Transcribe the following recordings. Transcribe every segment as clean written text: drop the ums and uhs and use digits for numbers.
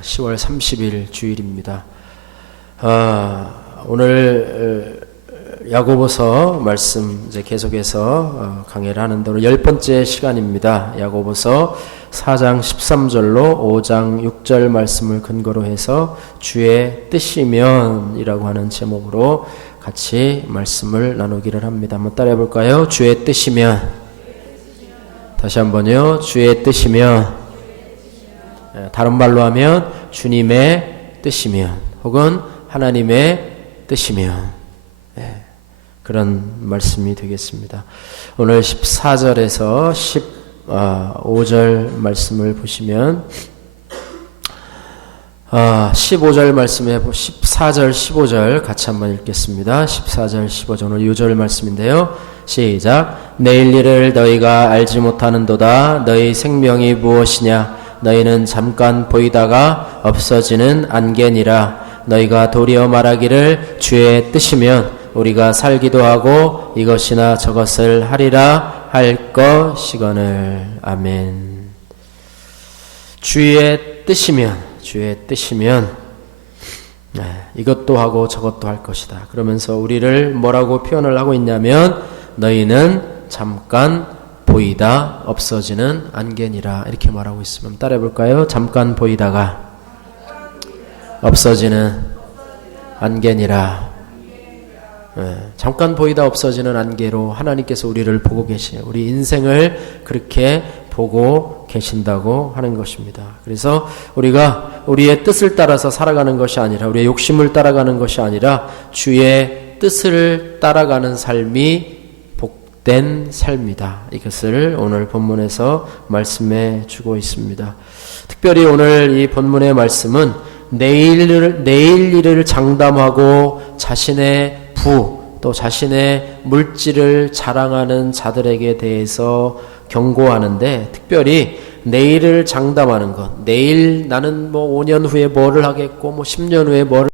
10월 30일 주일입니다. 오늘 야고보서 말씀 이제 계속해서 강의를 하는데 오늘 10번째 시간입니다. 야고보서 4장 13절로 5장 6절 말씀을 근거로 해서 주의 뜻이면 이라고 하는 제목으로 같이 말씀을 나누기를 합니다. 한번 따라해 볼까요? 주의 뜻이면. 다시 한번요. 주의 뜻이면. 다른 말로 하면 주님의 뜻이면 혹은 하나님의 뜻이면 그런 말씀이 되겠습니다. 오늘 14절에서 15절 말씀을 보시면 15절 말씀에 14절 15절 같이 한번 읽겠습니다. 14절 15절 오늘 요절 말씀인데요. 시작. 내일 일을 너희가 알지 못하는도다. 너희 생명이 무엇이냐? 너희는 잠깐 보이다가 없어지는 안개니라. 너희가 도리어 말하기를 주의 뜻이면 우리가 살기도 하고 이것이나 저것을 하리라 할 것이거늘. 아멘. 주의 뜻이면 이것도 하고 저것도 할 것이다. 그러면서 우리를 뭐라고 표현을 하고 있냐면 너희는 잠깐 보이다 없어지는 안개니라 이렇게 말하고 있으면 따라해 볼까요? 잠깐 보이다가 없어지는 안개니라. 잠깐 보이다 없어지는 안개로 하나님께서 우리를 보고 계시요 우리 인생을 그렇게 보고 계신다고 하는 것입니다. 그래서 우리가 우리의 뜻을 따라서 살아가는 것이 아니라 우리의 욕심을 따라가는 것이 아니라 주의 뜻을 따라가는 삶이 된 삶이다. 이것을 오늘 본문에서 말씀해 주고 있습니다. 특별히 오늘 이 본문의 말씀은 내일 일을 장담하고 자신의 또 자신의 물질을 자랑하는 자들에게 대해서 경고하는데 특별히 내일을 장담하는 것, 내일 나는 5년 후에 뭐를 하겠고 10년 후에 뭐를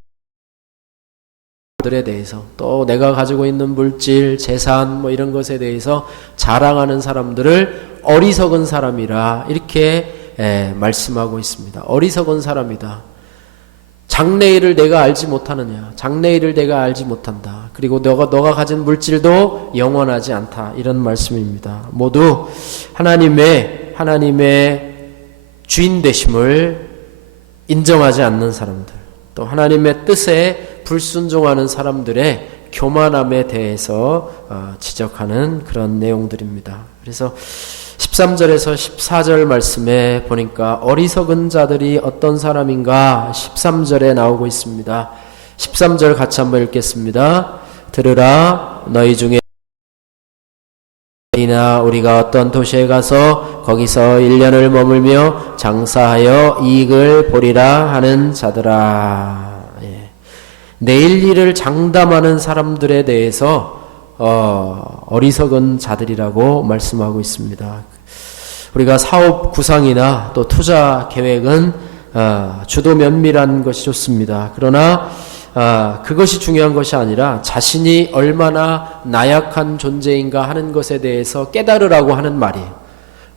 들에 대해서 또 내가 가지고 있는 물질, 재산 이런 것에 대해서 자랑하는 사람들을 어리석은 사람이라 이렇게 말씀하고 있습니다. 어리석은 사람이다. 장래일을 내가 알지 못하느냐? 장래일을 내가 알지 못한다. 그리고 너가 가진 물질도 영원하지 않다. 이런 말씀입니다. 모두 하나님의 주인 되심을 인정하지 않는 사람들, 또 하나님의 뜻에 불순종하는 사람들의 교만함에 대해서 지적하는 그런 내용들입니다. 그래서 13절에서 14절 말씀에 보니까 어리석은 자들이 어떤 사람인가 13절에 나오고 있습니다. 13절 같이 한번 읽겠습니다. 들으라. 너희 중에 이나 우리가 어떤 도시에 가서 거기서 1년을 머물며 장사하여 이익을 보리라 하는 자들아. 내일 일을 장담하는 사람들에 대해서 어리석은 자들이라고 말씀하고 있습니다. 우리가 사업 구상이나 또 투자 계획은 주도 면밀한 것이 좋습니다. 그러나 그것이 중요한 것이 아니라 자신이 얼마나 나약한 존재인가 하는 것에 대해서 깨달으라고 하는 말이에요.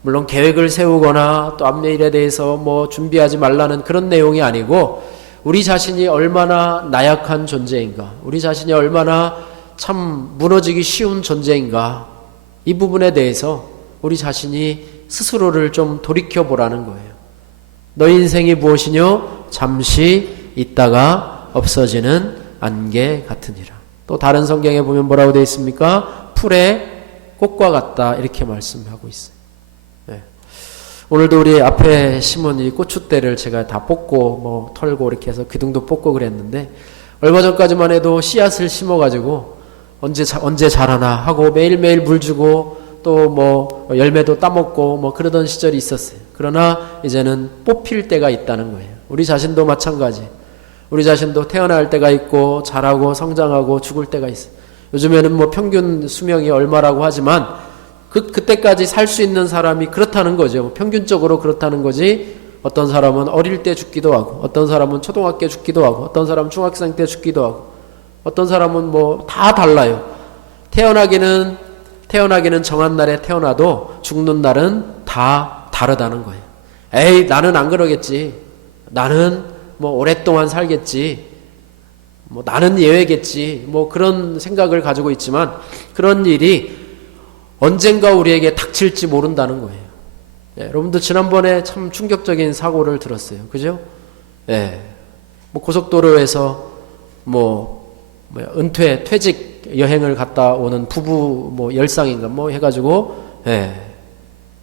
물론 계획을 세우거나 또 앞내일에 대해서 준비하지 말라는 그런 내용이 아니고 우리 자신이 얼마나 나약한 존재인가, 우리 자신이 얼마나 참 무너지기 쉬운 존재인가, 이 부분에 대해서 우리 자신이 스스로를 좀 돌이켜보라는 거예요. 너 인생이 무엇이뇨? 잠시 있다가 없어지는 안개 같으니라. 또 다른 성경에 보면 뭐라고 되어 있습니까? 풀의 꽃과 같다 이렇게 말씀하고 있어요. 오늘도 우리 앞에 심은 이 고추대를 제가 다 뽑고 털고 이렇게 해서 기둥도 뽑고 그랬는데 얼마 전까지만 해도 씨앗을 심어가지고 언제 자라나 하고 매일매일 물 주고 또 열매도 따먹고 그러던 시절이 있었어요. 그러나 이제는 뽑힐 때가 있다는 거예요. 우리 자신도 마찬가지. 우리 자신도 태어날 때가 있고 자라고 성장하고 죽을 때가 있어요. 요즘에는 평균 수명이 얼마라고 하지만 그때까지 살 수 있는 사람이 그렇다는 거죠. 평균적으로 그렇다는 거지. 어떤 사람은 어릴 때 죽기도 하고, 어떤 사람은 초등학교 죽기도 하고, 어떤 사람은 중학생 때 죽기도 하고, 어떤 사람은 다 달라요. 태어나기는 정한 날에 태어나도 죽는 날은 다 다르다는 거예요. 에이, 나는 안 그러겠지. 나는 뭐 오랫동안 살겠지, 뭐 나는 예외겠지, 뭐 그런 생각을 가지고 있지만 그런 일이 언젠가 우리에게 닥칠지 모른다는 거예요. 예, 여러분도 지난번에 참 충격적인 사고를 들었어요. 그죠? 예. 뭐 고속도로에서 퇴직 여행을 갔다 오는 부부 뭐 열상인가 뭐 해가지고, 예.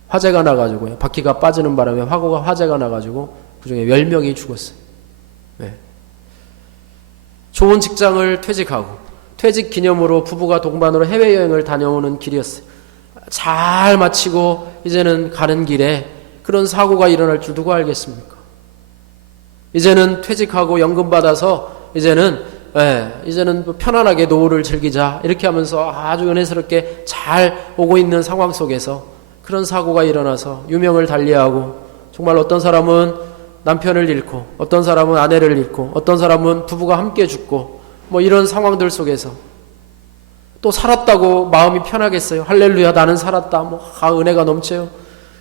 화재가 나가지고요. 바퀴가 빠지는 바람에 화재가 나가지고 그중에 10명이 죽었어요. 예. 좋은 직장을 퇴직하고 퇴직 기념으로 부부가 동반으로 해외여행을 다녀오는 길이었어요. 잘 마치고 이제는 가는 길에 그런 사고가 일어날 줄 누가 알겠습니까? 이제는 퇴직하고 연금 받아서 이제는 편안하게 노후를 즐기자 이렇게 하면서 아주 은혜스럽게 잘 오고 있는 상황 속에서 그런 사고가 일어나서 유명을 달리하고, 정말 어떤 사람은 남편을 잃고 어떤 사람은 아내를 잃고 어떤 사람은 부부가 함께 죽고 뭐 이런 상황들 속에서 또 살았다고 마음이 편하겠어요? 할렐루야, 나는 살았다, 은혜가 넘쳐요.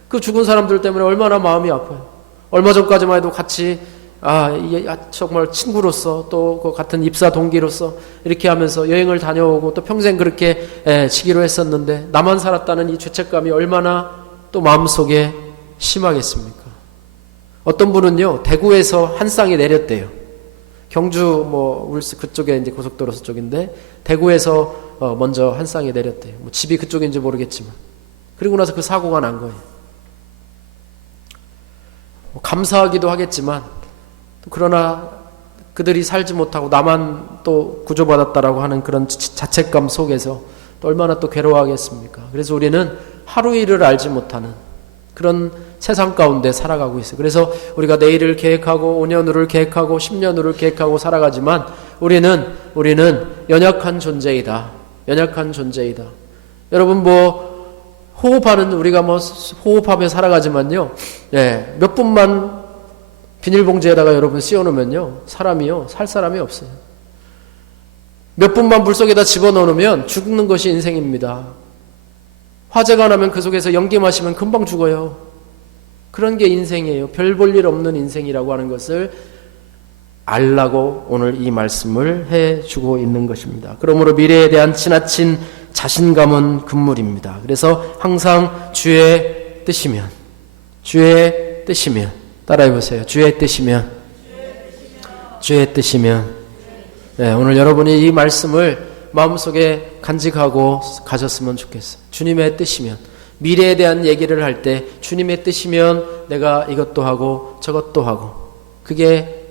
그 죽은 사람들 때문에 얼마나 마음이 아파요. 얼마 전까지만 해도 같이 정말 친구로서 또 그 같은 입사 동기로서 이렇게 하면서 여행을 다녀오고 또 평생 그렇게 지기로 했었는데 나만 살았다는 이 죄책감이 얼마나 또 마음속에 심하겠습니까? 어떤 분은요, 대구에서 한 쌍이 내렸대요. 경주 울스 그쪽에 이제 고속도로 쪽인데 대구에서 먼저 한 쌍이 내렸대요. 집이 그쪽인지 모르겠지만. 그리고 나서 그 사고가 난 거예요. 감사하기도 하겠지만 그러나 그들이 살지 못하고 나만 또 구조받았다라고 하는 그런 자책감 속에서 또 얼마나 또 괴로워하겠습니까? 그래서 우리는 하루 일을 알지 못하는 그런 세상 가운데 살아가고 있어요. 그래서 우리가 내일을 계획하고 5년 후를 계획하고 10년 후를 계획하고 살아가지만 우리는 연약한 존재이다. 연약한 존재이다. 여러분 호흡하는 우리가 호흡하며 살아가지만요. 몇 분만 비닐봉지에다가 여러분 씌워놓으면요, 사람이요, 살 사람이 없어요. 몇 분만 물속에다 집어넣으면 죽는 것이 인생입니다. 화재가 나면 그 속에서 연기 마시면 금방 죽어요. 그런 게 인생이에요. 별 볼 일 없는 인생이라고 하는 것을 알라고 오늘 이 말씀을 해주고 있는 것입니다. 그러므로 미래에 대한 지나친 자신감은 금물입니다. 그래서 항상 주의 뜻이면 따라해보세요. 주의 뜻이면. 네, 오늘 여러분이 이 말씀을 마음속에 간직하고 가졌으면 좋겠어요. 주님의 뜻이면. 미래에 대한 얘기를 할 때 주님의 뜻이면 내가 이것도 하고 저것도 하고, 그게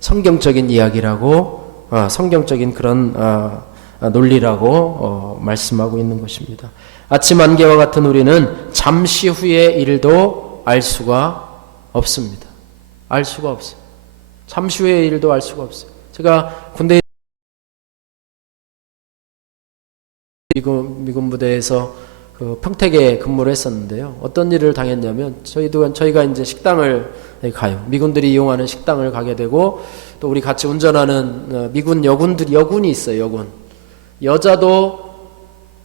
성경적인 이야기라고, 성경적인 그런 논리라고 말씀하고 있는 것입니다. 아침 안개와 같은 우리는 잠시 후의 일도 알 수가 없습니다. 알 수가 없어요. 잠시 후의 일도 알 수가 없어요. 제가 군대에 미군 부대에서 그 평택에 근무를 했었는데요. 어떤 일을 당했냐면 저희가 이제 식당을 가요. 미군들이 이용하는 식당을 가게 되고, 또 우리 같이 운전하는 미군 여군이 있어요. 여군. 여자도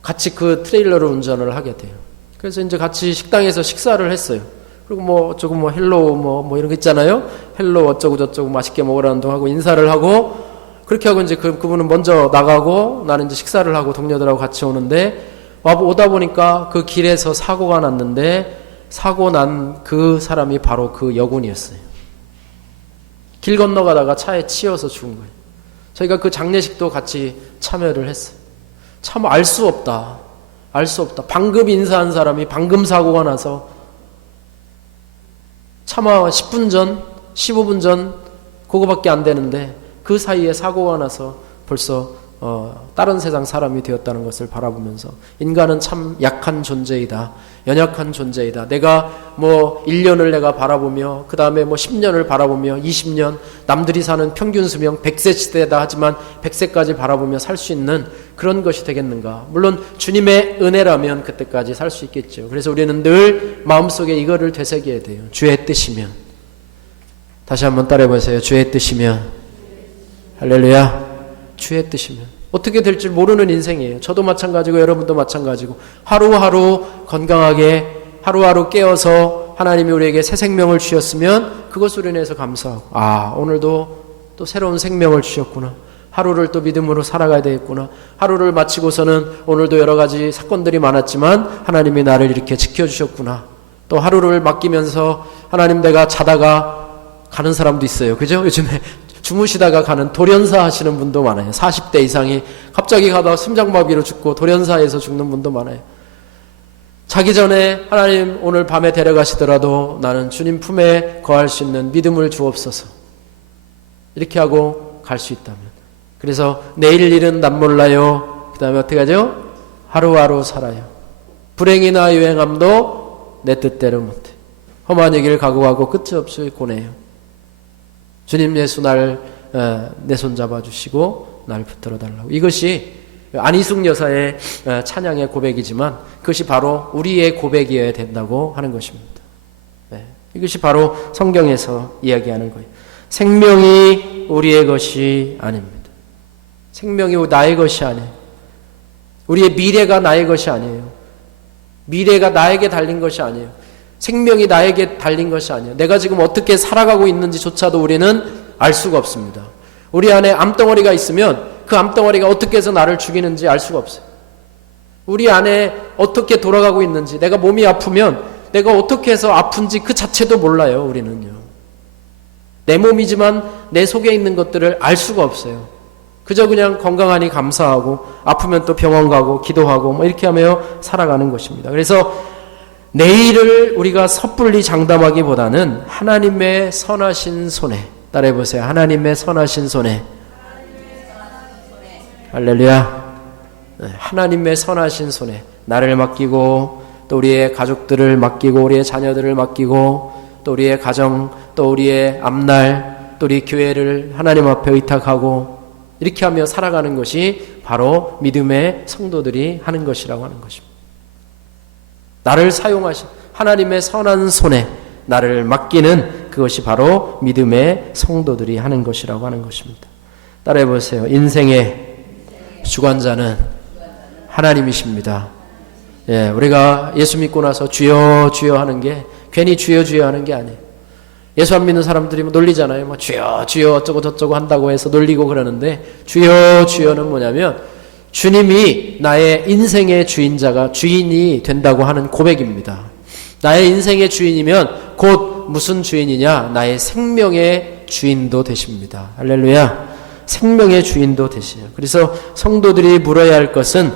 같이 그 트레일러를 운전을 하게 돼요. 그래서 이제 같이 식당에서 식사를 했어요. 그리고 조금 헬로우 이런 거 있잖아요. 헬로우 어쩌고 저쩌고 맛있게 먹으라는 둥 하고 인사를 하고, 그렇게 하고 이제 그분은 먼저 나가고 나는 이제 식사를 하고 동료들하고 같이 오는데, 오다 보니까 그 길에서 사고가 났는데, 사고 난 그 사람이 바로 그 여군이었어요. 길 건너가다가 차에 치여서 죽은 거예요. 저희가 그 장례식도 같이 참여를 했어요. 참 알 수 없다. 방금 인사한 사람이 방금 사고가 나서 차마 10분 전, 15분 전 그거밖에 안 되는데 그 사이에 사고가 나서 벌써 다른 세상 사람이 되었다는 것을 바라보면서, 인간은 참 약한 존재이다. 연약한 존재이다. 내가 1년을 내가 바라보며, 그 다음에 10년을 바라보며, 20년, 남들이 사는 평균 수명 100세 시대다 하지만 100세까지 바라보며 살 수 있는 그런 것이 되겠는가. 물론 주님의 은혜라면 그때까지 살 수 있겠죠. 그래서 우리는 늘 마음속에 이거를 되새겨야 돼요. 주의 뜻이면. 다시 한번 따라해보세요. 주의 뜻이면. 할렐루야. 주의 뜻이면. 어떻게 될지 모르는 인생이에요. 저도 마찬가지고 여러분도 마찬가지고, 하루하루 건강하게, 하루하루 깨어서 하나님이 우리에게 새 생명을 주셨으면 그것으로 인해서 감사하고, 오늘도 또 새로운 생명을 주셨구나. 하루를 또 믿음으로 살아가야 되겠구나. 하루를 마치고서는 오늘도 여러 가지 사건들이 많았지만 하나님이 나를 이렇게 지켜주셨구나. 또 하루를 맡기면서 하나님, 내가 자다가 가는 사람도 있어요. 그죠? 요즘에 주무시다가 가는 돌연사 하시는 분도 많아요. 40대 이상이 갑자기 가다가 심장마비로 죽고 돌연사에서 죽는 분도 많아요. 자기 전에 하나님, 오늘 밤에 데려가시더라도 나는 주님 품에 거할 수 있는 믿음을 주옵소서. 이렇게 하고 갈 수 있다면. 그래서 내일 일은 난 몰라요. 그 다음에 어떻게 하죠? 하루하루 살아요. 불행이나 유행함도 내 뜻대로 못해. 험한 얘기를 각오하고 끝이 없이 고뇌요. 주님 예수 날 내 손 잡아주시고 날 붙들어 달라고. 이것이 안희숙 여사의 찬양의 고백이지만 그것이 바로 우리의 고백이어야 된다고 하는 것입니다. 이것이 바로 성경에서 이야기하는 거예요. 생명이 우리의 것이 아닙니다. 생명이 나의 것이 아니에요. 우리의 미래가 나의 것이 아니에요. 미래가 나에게 달린 것이 아니에요. 생명이 나에게 달린 것이 아니에요. 내가 지금 어떻게 살아가고 있는지조차도 우리는 알 수가 없습니다. 우리 안에 암덩어리가 있으면 그 암덩어리가 어떻게 해서 나를 죽이는지 알 수가 없어요. 우리 안에 어떻게 돌아가고 있는지, 내가 몸이 아프면 내가 어떻게 해서 아픈지 그 자체도 몰라요. 우리는요. 내 몸이지만 내 속에 있는 것들을 알 수가 없어요. 그저 그냥 건강하니 감사하고 아프면 또 병원 가고 기도하고 이렇게 하며 살아가는 것입니다. 그래서 내일을 우리가 섣불리 장담하기보다는 하나님의 선하신 손에, 따라해보세요. 하나님의 선하신 손에. 할렐루야. 하나님의 선하신 손에 나를 맡기고 또 우리의 가족들을 맡기고 우리의 자녀들을 맡기고 또 우리의 가정, 또 우리의 앞날, 또 우리 교회를 하나님 앞에 의탁하고 이렇게 하며 살아가는 것이 바로 믿음의 성도들이 하는 것이라고 하는 것입니다. 나를 사용하신 하나님의 선한 손에 나를 맡기는 그것이 바로 믿음의 성도들이 하는 것이라고 하는 것입니다. 따라해 보세요. 인생의 주관자는 하나님이십니다. 우리가 예수 믿고 나서 주여 주여 하는 게 괜히 주여 주여 하는 게 아니에요. 예수 안 믿는 사람들이 놀리잖아요. 주여 주여 어쩌고 저쩌고 한다고 해서 놀리고 그러는데, 주여 주여는 뭐냐면 주님이 나의 인생의 주인이 된다고 하는 고백입니다. 나의 인생의 주인이면 곧 무슨 주인이냐? 나의 생명의 주인도 되십니다. 할렐루야. 생명의 주인도 되시요. 그래서 성도들이 물어야 할 것은,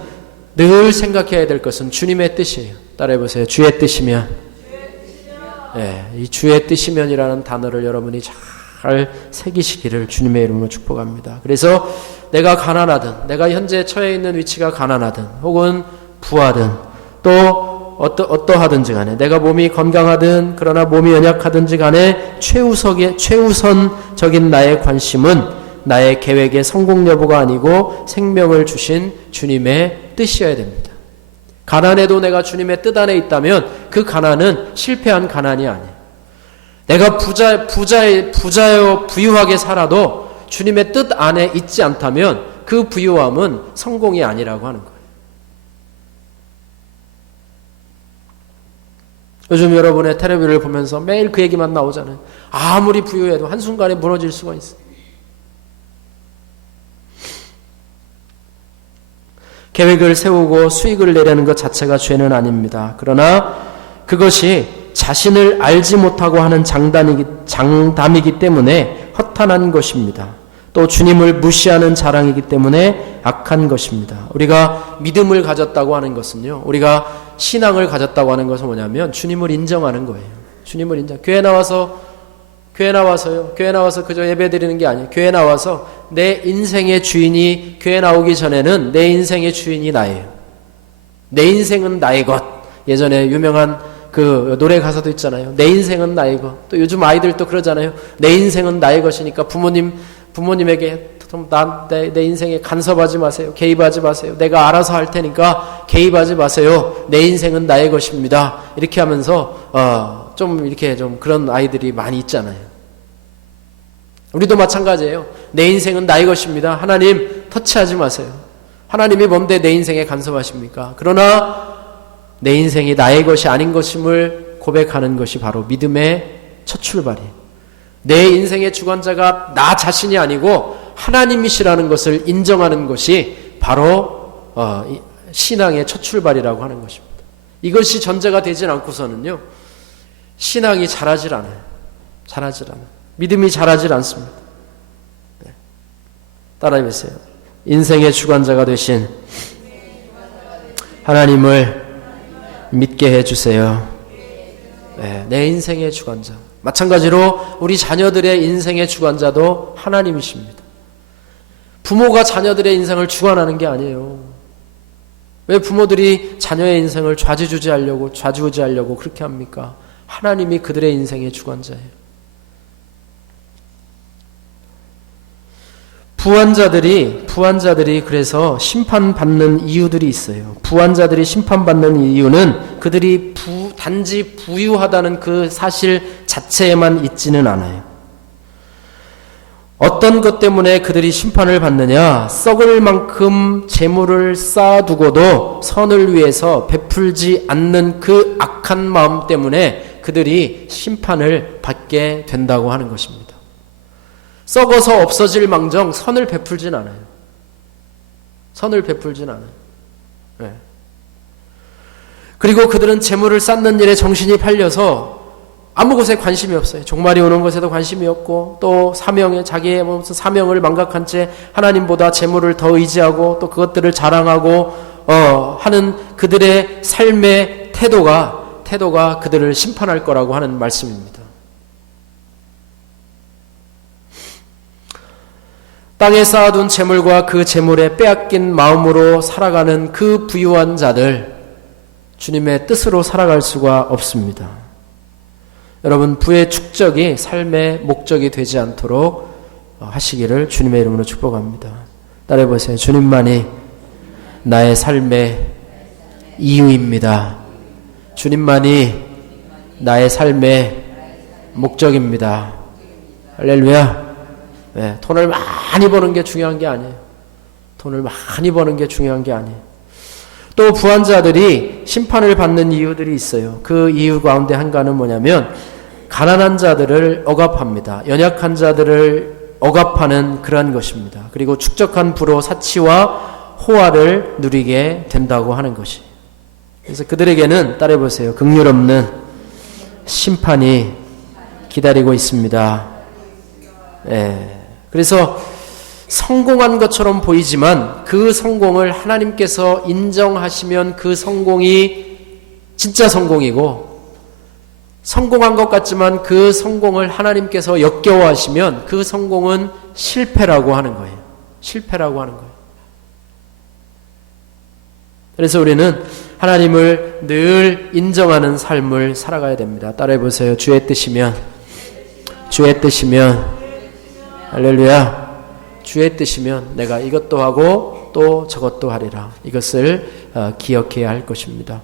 늘 생각해야 될 것은 주님의 뜻이에요. 따라해보세요. 주의 뜻이면. 이 주의 뜻이면이라는 단어를 여러분이 잘 새기시기를 주님의 이름으로 축복합니다. 그래서 내가 가난하든, 내가 현재 처해 있는 위치가 가난하든 혹은 부하든 또 어떠하든지 간에, 내가 몸이 건강하든 그러나 몸이 연약하든지 간에 최우선적인 나의 관심은 나의 계획의 성공 여부가 아니고 생명을 주신 주님의 뜻이어야 됩니다. 가난해도 내가 주님의 뜻 안에 있다면 그 가난은 실패한 가난이 아니에요. 내가 부자여 부유하게 살아도 주님의 뜻 안에 있지 않다면 그 부유함은 성공이 아니라고 하는 거예요. 요즘 여러분의 텔레비를 보면서 매일 그 얘기만 나오잖아요. 아무리 부유해도 한순간에 무너질 수가 있어요. 계획을 세우고 수익을 내려는 것 자체가 죄는 아닙니다. 그러나 그것이 자신을 알지 못하고 하는 장담이기 때문에 허탄한 것입니다. 또 주님을 무시하는 자랑이기 때문에 악한 것입니다. 우리가 믿음을 가졌다고 하는 것은요, 우리가 신앙을 가졌다고 하는 것은 뭐냐면 주님을 인정하는 거예요. 주님을 인정. 교회 나와서 그저 예배 드리는 게 아니에요. 교회 나와서 내 인생의 주인이, 교회 나오기 전에는 내 인생의 주인이 나예요. 내 인생은 나의 것. 예전에 유명한 그 노래 가사도 있잖아요. 내 인생은 나의 것. 또 요즘 아이들도 그러잖아요. 내 인생은 나의 것이니까 부모님에게 내 인생에 간섭하지 마세요. 개입하지 마세요. 내가 알아서 할 테니까 개입하지 마세요. 내 인생은 나의 것입니다. 이렇게 하면서 좀 그런 아이들이 많이 있잖아요. 우리도 마찬가지예요. 내 인생은 나의 것입니다. 하나님 터치하지 마세요. 하나님이 뭔데 내 인생에 간섭하십니까? 그러나 내 인생이 나의 것이 아닌 것임을 고백하는 것이 바로 믿음의 첫 출발이에요. 내 인생의 주관자가 나 자신이 아니고 하나님이시라는 것을 인정하는 것이 바로 신앙의 첫 출발이라고 하는 것입니다. 이것이 전제가 되진 않고서는요, 신앙이 자라질 않아요. 믿음이 자라질 않습니다. 네. 따라해보세요. 인생의 주관자가 되신 하나님을 믿게 해주세요. 네, 내 인생의 주관자. 마찬가지로 우리 자녀들의 인생의 주관자도 하나님이십니다. 부모가 자녀들의 인생을 주관하는 게 아니에요. 왜 부모들이 자녀의 인생을 좌지우지하려고 그렇게 합니까? 하나님이 그들의 인생의 주관자예요. 부한자들이 그래서 심판받는 이유들이 있어요. 부한자들이 심판받는 이유는 그들이 단지 부유하다는 그 사실 자체에만 있지는 않아요. 어떤 것 때문에 그들이 심판을 받느냐? 썩을 만큼 재물을 쌓아두고도 선을 위해서 베풀지 않는 그 악한 마음 때문에 그들이 심판을 받게 된다고 하는 것입니다. 썩어서 없어질 망정 선을 베풀진 않아요. 네. 그리고 그들은 재물을 쌓는 일에 정신이 팔려서 아무 곳에 관심이 없어요. 종말이 오는 것에도 관심이 없고, 또 자기의 무슨 사명을 망각한 채 하나님보다 재물을 더 의지하고 또 그것들을 자랑하고 하는 그들의 삶의 태도가 그들을 심판할 거라고 하는 말씀입니다. 땅에 쌓아둔 재물과 그 재물에 빼앗긴 마음으로 살아가는 그 부유한 자들, 주님의 뜻으로 살아갈 수가 없습니다. 여러분, 부의 축적이 삶의 목적이 되지 않도록 하시기를 주님의 이름으로 축복합니다. 따라해보세요. 주님만이 나의 삶의 이유입니다. 주님만이 나의 삶의 목적입니다. 할렐루야. 네, 돈을 많이 버는 게 중요한 게 아니에요. 또 부한자들이 심판을 받는 이유들이 있어요. 그 이유 가운데 한 가지는 뭐냐면 가난한 자들을 억압합니다. 연약한 자들을 억압하는 그러한 것입니다. 그리고 축적한 부로 사치와 호화를 누리게 된다고 하는 것이. 그래서 그들에게는 따라해보세요. 긍휼 없는 심판이 기다리고 있습니다. 네. 그래서 성공한 것처럼 보이지만 그 성공을 하나님께서 인정하시면 그 성공이 진짜 성공이고, 성공한 것 같지만 그 성공을 하나님께서 역겨워하시면 그 성공은 실패라고 하는 거예요. 그래서 우리는 하나님을 늘 인정하는 삶을 살아가야 됩니다. 따라해보세요. 주의 뜻이면 할렐루야. 주의 뜻이면 내가 이것도 하고 또 저것도 하리라. 이것을 기억해야 할 것입니다.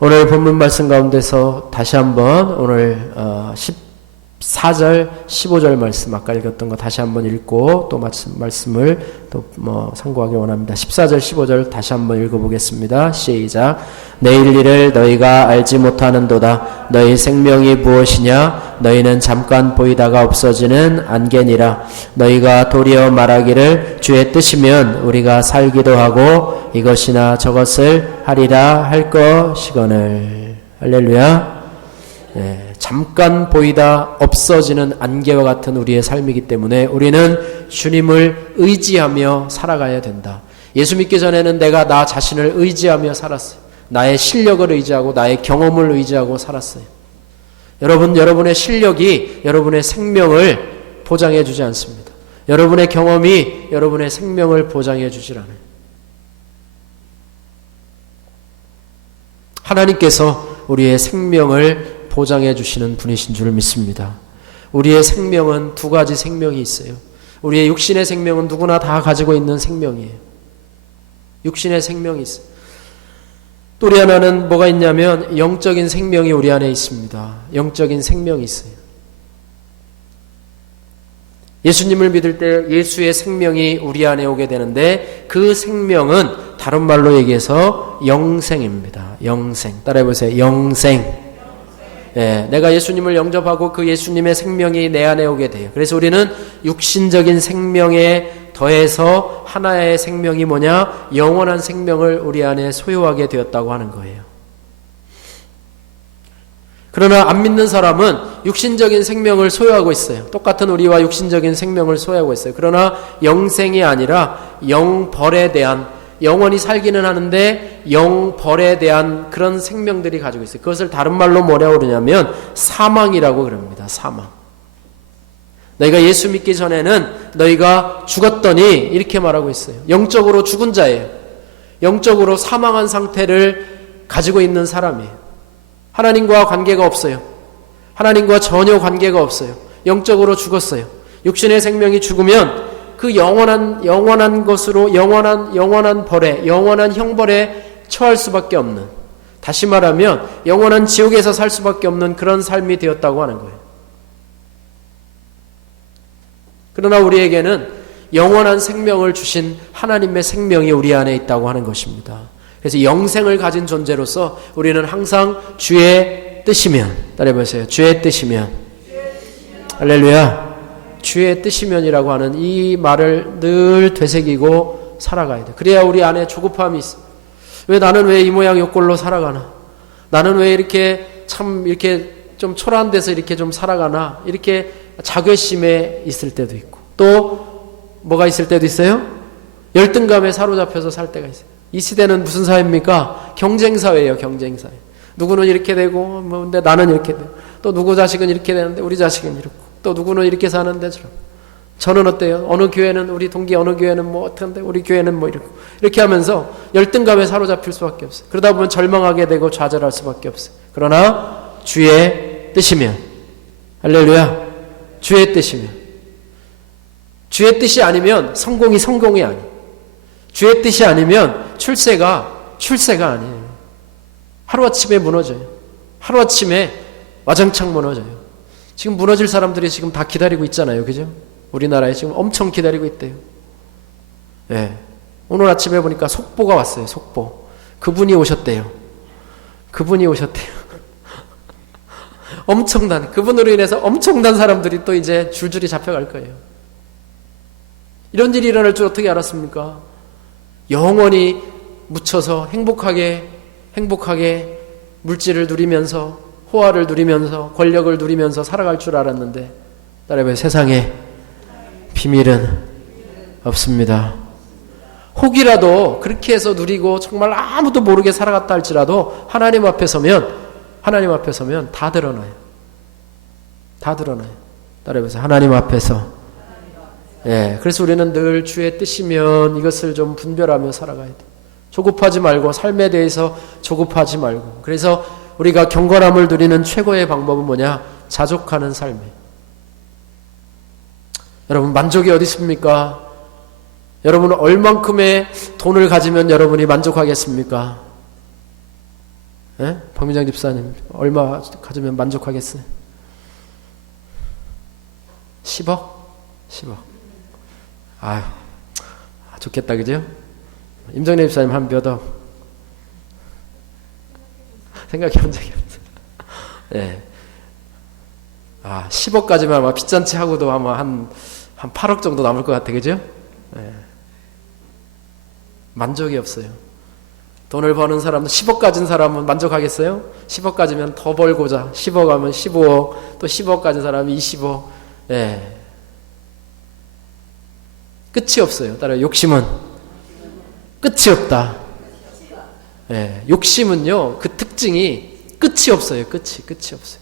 오늘 본문 말씀 가운데서 다시 한번 오늘 14절 15절 말씀 아까 읽었던 거 다시 한번 읽고 또 말씀을 또 상고하기 원합니다. 14절 15절 다시 한번 읽어보겠습니다. 시작. 내일 일을 너희가 알지 못하는도다. 너희 생명이 무엇이냐? 너희는 잠깐 보이다가 없어지는 안개니라. 너희가 도리어 말하기를 주의 뜻이면 우리가 살기도 하고 이것이나 저것을 하리라 할 것이거늘. 할렐루야. 네, 잠깐 보이다 없어지는 안개와 같은 우리의 삶이기 때문에 우리는 주님을 의지하며 살아가야 된다. 예수 믿기 전에는 내가 나 자신을 의지하며 살았어요. 나의 실력을 의지하고 나의 경험을 의지하고 살았어요. 여러분의 실력이 여러분의 생명을 보장해 주지 않습니다. 여러분의 경험이 여러분의 생명을 보장해 주질 않아요. 하나님께서 우리의 생명을 보장해 주시는 분이신 줄 믿습니다. 우리의 생명은 두 가지 생명이 있어요. 우리의 육신의 생명은 누구나 다 가지고 있는 생명이에요. 육신의 생명이 있어요. 또 우리 하나는 뭐가 있냐면 영적인 생명이 우리 안에 있습니다. 영적인 생명이 있어요. 예수님을 믿을 때 예수의 생명이 우리 안에 오게 되는데 그 생명은 다른 말로 얘기해서 영생입니다. 영생. 따라해보세요. 영생. 내가 예수님을 영접하고 그 예수님의 생명이 내 안에 오게 돼요. 그래서 우리는 육신적인 생명에 더해서 하나의 생명이 뭐냐? 영원한 생명을 우리 안에 소유하게 되었다고 하는 거예요. 그러나 안 믿는 사람은 육신적인 생명을 소유하고 있어요. 똑같은 우리와 육신적인 생명을 소유하고 있어요. 그러나 영생이 아니라 영벌에 대한, 영원히 살기는 하는데 영벌에 대한 그런 생명들이 가지고 있어요. 그것을 다른 말로 뭐라고 그러냐면 사망이라고 그럽니다. 사망. 너희가 예수 믿기 전에는 너희가 죽었더니 이렇게 말하고 있어요. 영적으로 죽은 자예요. 영적으로 사망한 상태를 가지고 있는 사람이에요. 하나님과 관계가 없어요. 하나님과 전혀 관계가 없어요. 영적으로 죽었어요. 육신의 생명이 죽으면 그 영원한 것으로 영원한 벌에, 영원한 형벌에 처할 수밖에 없는, 다시 말하면 영원한 지옥에서 살 수밖에 없는 그런 삶이 되었다고 하는 거예요. 그러나 우리에게는 영원한 생명을 주신 하나님의 생명이 우리 안에 있다고 하는 것입니다. 그래서 영생을 가진 존재로서 우리는 항상 주의 뜻이면, 따라해보세요. 주의 뜻이면. 할렐루야. 주의 뜻이면이라고 하는 이 말을 늘 되새기고 살아가야 돼. 그래야 우리 안에 조급함이 있어. 나는 왜 이 모양 요 꼴로 살아가나? 나는 왜 이렇게 좀 초라한 데서 이렇게 좀 살아가나? 이렇게 자괴심에 있을 때도 있고, 또 뭐가 있을 때도 있어요? 열등감에 사로잡혀서 살 때가 있어요. 이 시대는 무슨 사회입니까? 경쟁사회예요. 경쟁사회. 누구는 이렇게 되고 근데 나는 이렇게 되고, 또 누구 자식은 이렇게 되는데 우리 자식은 이렇고, 또 누구는 이렇게 사는데 저는 어때요? 어느 교회는, 우리 동기 어느 교회는 뭐 어떤데 우리 교회는 뭐 이렇고, 이렇게 하면서 열등감에 사로잡힐 수밖에 없어요. 그러다 보면 절망하게 되고 좌절할 수밖에 없어요. 그러나 주의 뜻이면, 할렐루야, 주의 뜻이면, 주의 뜻이 아니면 성공이 아니에요. 주의 뜻이 아니면 출세가 아니에요. 하루아침에 무너져요. 하루아침에 와장창 무너져요. 지금 무너질 사람들이 지금 다 기다리고 있잖아요. 그죠? 우리나라에 지금 엄청 기다리고 있대요. 예. 오늘 아침에 보니까 속보가 왔어요. 속보. 그분이 오셨대요. 그분으로 인해서 엄청난 사람들이 또 이제 줄줄이 잡혀갈 거예요. 이런 일이 일어날 줄 어떻게 알았습니까? 영원히 묻혀서 행복하게 물질을 누리면서, 호화를 누리면서, 권력을 누리면서 살아갈 줄 알았는데, 따라해봐요. 세상에 비밀은 없습니다. 혹이라도 그렇게 해서 누리고 정말 아무도 모르게 살아갔다 할지라도 하나님 앞에 서면 다 드러나요. 다 드러나요. 따라해보세요. 하나님 앞에서. 예, 그래서 우리는 늘 주의 뜻이면 이것을 좀 분별하며 살아가야 돼. 조급하지 말고, 삶에 대해서 조급하지 말고. 그래서 우리가 경건함을 누리는 최고의 방법은 뭐냐? 자족하는 삶이에요. 여러분, 만족이 어디 있습니까? 여러분은 얼만큼의 돈을 가지면 여러분이 만족하겠습니까? 예? 박민장 집사님, 얼마 가지면 만족하겠어요? 10억? 10억. 아유, 좋겠다, 그죠? 임정래 집사님 한 몇 억? 생각해 본 적이 없어요. 예. 10억까지만 아마 빚잔치 하고도 아마 한 8억 정도 남을 것 같아, 그죠? 예. 만족이 없어요. 돈을 버는 사람은, 10억 가진 사람은 만족하겠어요? 10억 가지면 더 벌고자, 10억 하면 15억, 또 10억 가진 사람이 20억, 예. 끝이 없어요. 따라 욕심은 끝이 없다. 예. 욕심은요, 그 특징이 끝이 없어요. 끝이 없어요.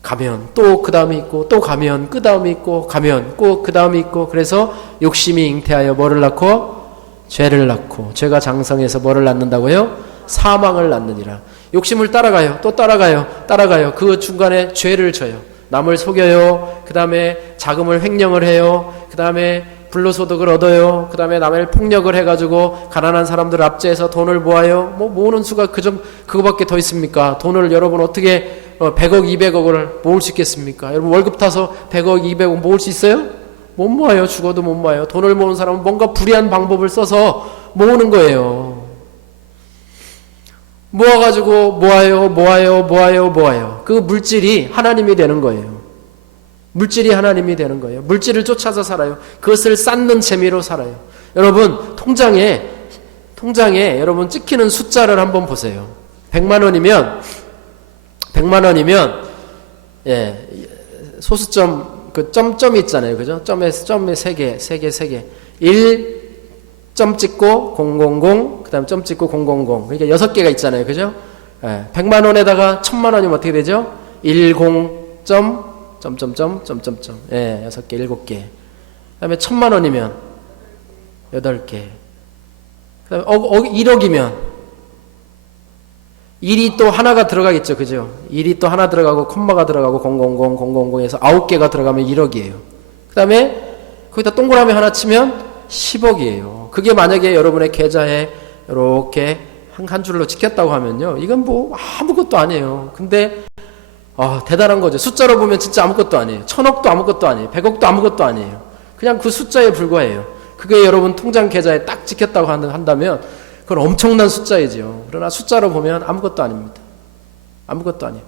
가면 또 그 다음이 있고, 또 가면 그 다음이 있고, 가면 꼭 그 다음이 있고, 그래서 욕심이 잉태하여 뭐를 낳고? 죄를 낳고, 죄가 장성해서 뭐를 낳는다고요? 사망을 낳느니라. 욕심을 따라가요. 또 따라가요. 그 중간에 죄를 져요. 남을 속여요. 그 다음에 자금을 횡령을 해요. 그 다음에 불로소득을 얻어요. 그 다음에 남을 폭력을 해가지고 가난한 사람들을 압제해서 돈을 모아요. 모으는 수가 그거밖에 더 있습니까? 돈을 여러분 어떻게 100억, 200억을 모을 수 있겠습니까? 여러분 월급 타서 100억, 200억 모을 수 있어요? 못 모아요. 죽어도 못 모아요. 돈을 모으는 사람은 뭔가 불의한 방법을 써서 모으는 거예요. 모아가지고 모아요. 그 물질이 하나님이 되는 거예요. 물질이 하나님이 되는 거예요. 물질을 쫓아서 살아요. 그것을 쌓는 재미로 살아요. 여러분, 통장에 여러분 찍히는 숫자를 한번 보세요. 100만 원이면 예, 소수점 그 점점이 있잖아요. 그죠? 점에 3개. 1 점 찍고 000, 그다음 점 찍고 000. 그러니까 6개가 있잖아요. 그죠? 예, 100만 원에다가 1000만 원이면 어떻게 되죠? 10 점점점. 예, 6개, 7개. 그다음에 1000만 원이면 8개. 그다음에 1억이면 1이 또 하나가 들어가겠죠. 그죠? 1이 또 하나 들어가고 콤마가 들어가고 000에서 9개가 들어가면 1억이에요. 그다음에 거기다 동그라미 하나 치면 10억이에요. 그게 만약에 여러분의 계좌에 이렇게 한 줄로 찍혔다고 하면요. 이건 뭐 아무것도 아니에요. 근데 대단한 거죠. 숫자로 보면 진짜 아무것도 아니에요. 1000억도 아무것도 아니에요. 100억도 아무것도 아니에요. 그냥 그 숫자에 불과해요. 그게 여러분 통장 계좌에 딱 찍혔다고 한다면 그건 엄청난 숫자이죠. 그러나 숫자로 보면 아무것도 아닙니다. 아무것도 아니에요.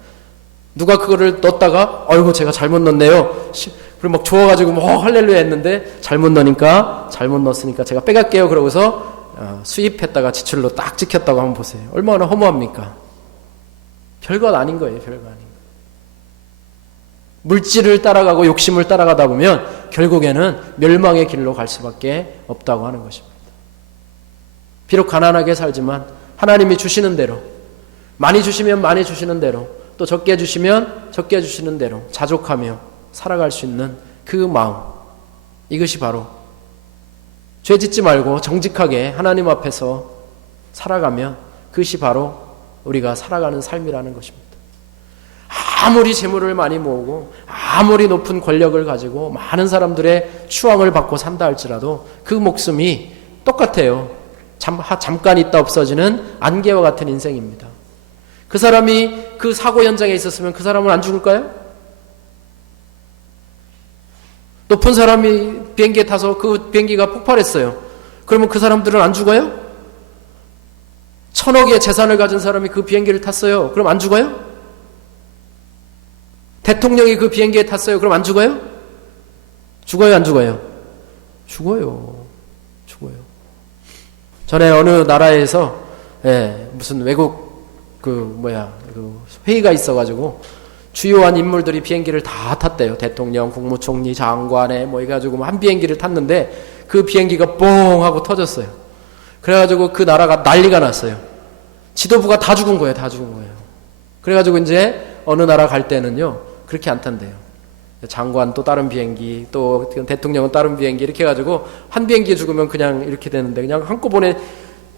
누가 그거를 넣었다가 아이고 제가 잘못 넣었네요. 그리고 막 좋아가지고 할렐루야 했는데 잘못 넣었으니까 제가 빼갈게요. 그러고서 수입했다가 지출로 딱 찍혔다고 한번 보세요. 얼마나 허무합니까? 별것 아닌 거예요. 별거 아닌 거예요. 물질을 따라가고 욕심을 따라가다 보면 결국에는 멸망의 길로 갈 수밖에 없다고 하는 것입니다. 비록 가난하게 살지만 하나님이 주시는 대로, 많이 주시면 많이 주시는 대로, 또 적게 주시면 적게 주시는 대로 자족하며 살아갈 수 있는 그 마음, 이것이 바로 죄 짓지 말고 정직하게 하나님 앞에서 살아가면 그것이 바로 우리가 살아가는 삶이라는 것입니다. 아무리 재물을 많이 모으고 아무리 높은 권력을 가지고 많은 사람들의 추앙을 받고 산다 할지라도 그 목숨이 똑같아요. 잠깐 있다 없어지는 안개와 같은 인생입니다. 그 사람이 그 사고 현장에 있었으면 그 사람은 안 죽을까요? 높은 사람이 비행기에 타서 그 비행기가 폭발했어요. 그러면 그 사람들은 안 죽어요? 1000억의 재산을 가진 사람이 그 비행기를 탔어요. 그럼 안 죽어요? 대통령이 그 비행기에 탔어요. 그럼 안 죽어요? 죽어요, 안 죽어요? 죽어요. 전에 어느 나라에서 무슨 외국 회의가 있어가지고 주요한 인물들이 비행기를 다 탔대요. 대통령, 국무총리, 장관에 해가지고 한 비행기를 탔는데 그 비행기가 뽕 하고 터졌어요. 그래가지고 그 나라가 난리가 났어요. 지도부가 다 죽은 거예요. 그래가지고 이제 어느 나라 갈 때는요 그렇게 안 탄대요. 장관 또 다른 비행기, 또 대통령은 다른 비행기 이렇게 해가지고 한 비행기에 죽으면 그냥 이렇게 되는데 그냥 한꺼번에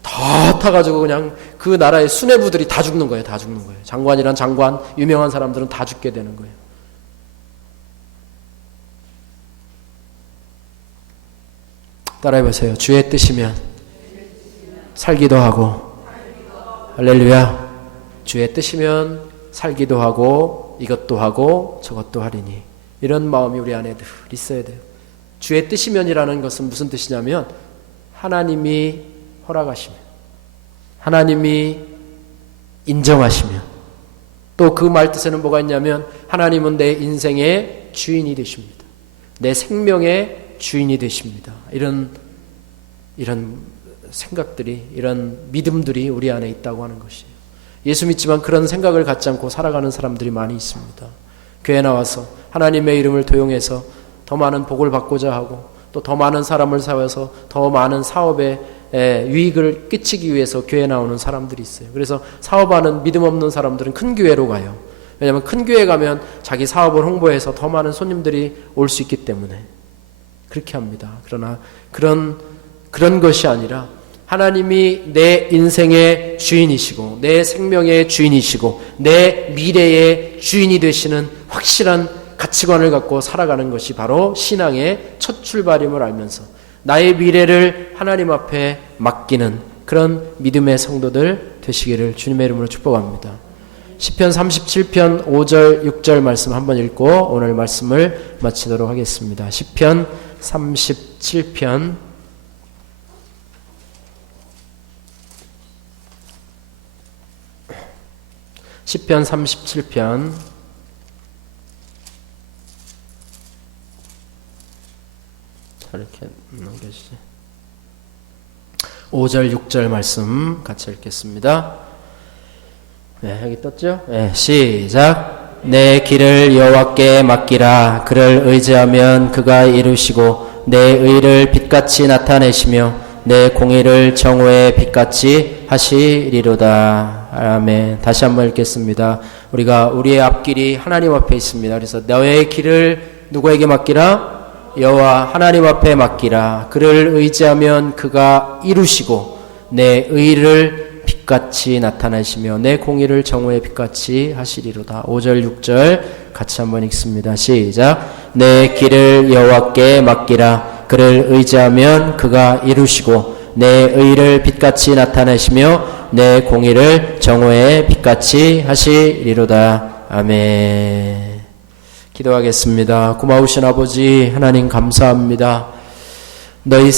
다 타가지고 그냥 그 나라의 수뇌부들이 다 죽는 거예요. 장관이란 장관, 유명한 사람들은 다 죽게 되는 거예요. 따라해보세요. 주의 뜻이면 살기도 하고, 할렐루야. 주의 뜻이면 살기도 하고 이것도 하고 저것도 하리니, 이런 마음이 우리 안에 늘 있어야 돼요. 주의 뜻이면이라는 것은 무슨 뜻이냐면 하나님이 허락하시면, 하나님이 인정하시면, 또 그 말 뜻에는 뭐가 있냐면 하나님은 내 인생의 주인이 되십니다. 내 생명의 주인이 되십니다. 이런 생각들이, 이런 믿음들이 우리 안에 있다고 하는 것이에요. 예수 믿지만 그런 생각을 갖지 않고 살아가는 사람들이 많이 있습니다. 교회 나와서 하나님의 이름을 도용해서 더 많은 복을 받고자 하고 또 더 많은 사람을 세워서 더 많은 사업에 유익을 끼치기 위해서 교회에 나오는 사람들이 있어요. 그래서 사업하는 믿음 없는 사람들은 큰 교회로 가요. 왜냐하면 큰 교회 가면 자기 사업을 홍보해서 더 많은 손님들이 올 수 있기 때문에 그렇게 합니다. 그러나 그런 것이 아니라 하나님이 내 인생의 주인이시고 내 생명의 주인이시고 내 미래의 주인이 되시는 확실한 가치관을 갖고 살아가는 것이 바로 신앙의 첫 출발임을 알면서 나의 미래를 하나님 앞에 맡기는 그런 믿음의 성도들 되시기를 주님의 이름으로 축복합니다. 시편 37편 5절 6절 말씀 한번 읽고 오늘 말씀을 마치도록 하겠습니다. 시편 37편 5절 시편 37편 이렇게 넘겨주세요. 5절 6절 말씀 같이 읽겠습니다. 네, 여기 떴죠? 네, 시작. 내 길을 여호와께 맡기라. 그를 의지하면 그가 이루시고 내 의를 빛같이 나타내시며 내 공의를 정오의 빛같이 하시리로다. 아멘. 다시 한번 읽겠습니다. 우리가 우리의 앞길이 하나님 앞에 있습니다. 그래서 너의 길을 누구에게 맡기라? 여호와 하나님 앞에 맡기라. 그를 의지하면 그가 이루시고 내 의를 빛같이 나타내시며 내 공의를 정오의 빛같이 하시리로다. 5절 6절 같이 한번 읽습니다. 시작. 내 길을 여호와께 맡기라. 그를 의지하면 그가 이루시고 내 의를 빛같이 나타내시며 내 공의를 정오의 빛같이 하시리로다. 아멘. 기도하겠습니다. 고마우신 아버지 하나님 감사합니다. 너희